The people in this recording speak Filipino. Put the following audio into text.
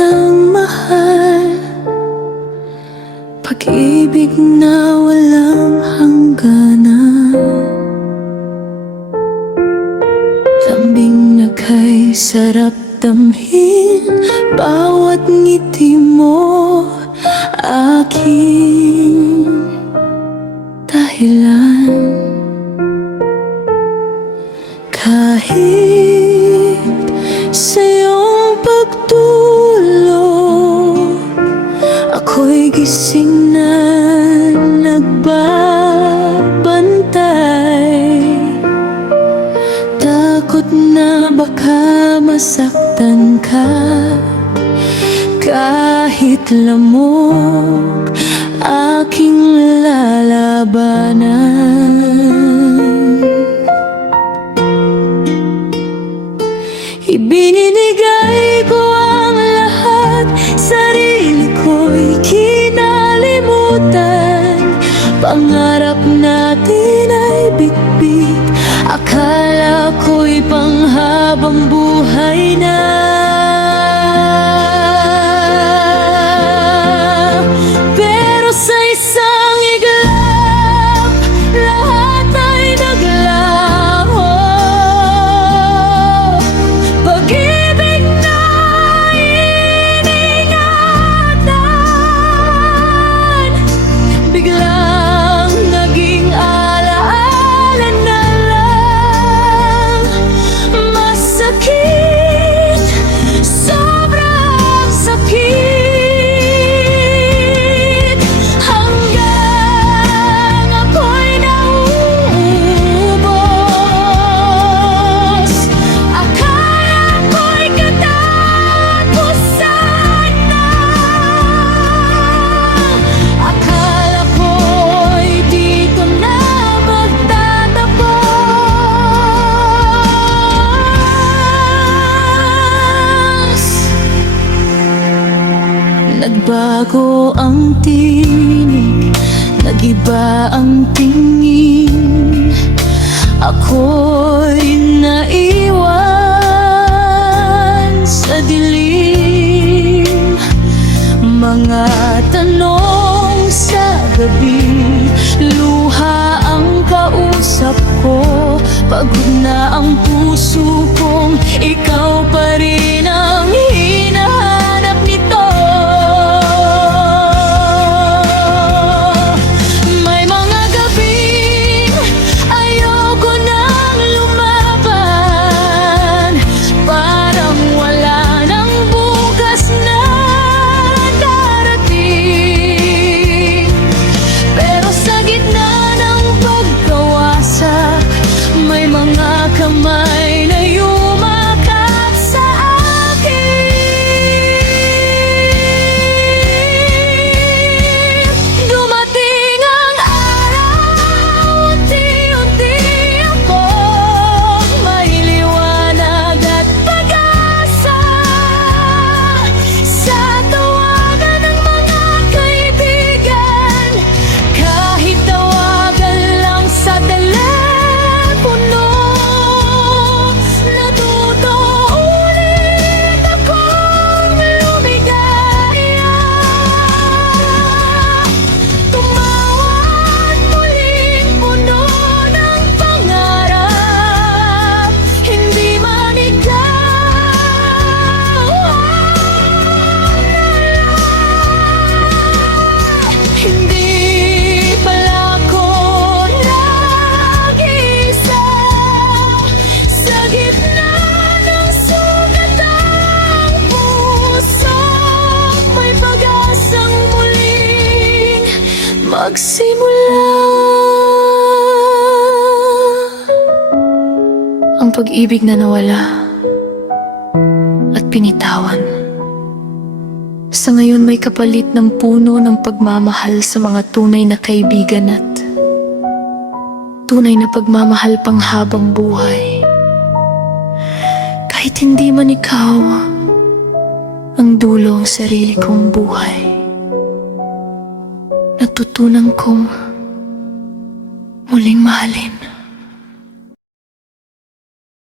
kitang mahal, pag-ibig na walang hangganan. Lambing na kay sarap damhin, bawat ngiti mo aking dahilan. Kahit sa iyong pagtulog, ako'y gising na nagbabantay. Takot na baka masaktan ka, kahit lamok aking lalabanan. Ibinigay ko ang lahat, sarili ko'y kinalimutan. Pangarap natin ay bitbit, akala ko'y panghabang buhay na. Pero sa isang iglap, lahat ay naglaho. Pag-ibig na iningatan, biglang naging alaala na lang. Masakit, sobrang sakit, hanggang ako'y nauubos. Akala ko'y katapusan na, akala ko'y dito na magtatapos. Nagbago ang tinig, nagiba ang tingin, ako'y naiwan sa dilim. Mga tanong sa gabi, luha ang kausap ko. Pagod na ang puso kong ikaw pa rin ang hinahanap nito. May mga gabing ayoko nang lumaban, parang wala nang bukas na darating. Pero sa gitna ng pagkawasak, may mga kamay na yumakap sa akin. Dumating ang araw, unti-unti akong may liwanag at pag-asa. Sa tawagan ng mga kaibigan, kahit tawagan lang sa telepono, natuto ulit akong lumigaya. Tumawag muling puno ng pangarap, hindi man ikaw ang hindi pala ako nag-iisa. Sa gitna ng sugat ang puso, may pag-asang muling magsimula. Ang pag-ibig na nawala at pinitawan, sa ngayon may kapalit ng puno ng pagmamahal sa mga tunay na kaibigan at tunay na pagmamahal panghabang buhay. Kahit hindi man ikaw ang dulo ng sarili kong buhay, natutunan kong muling mahalin.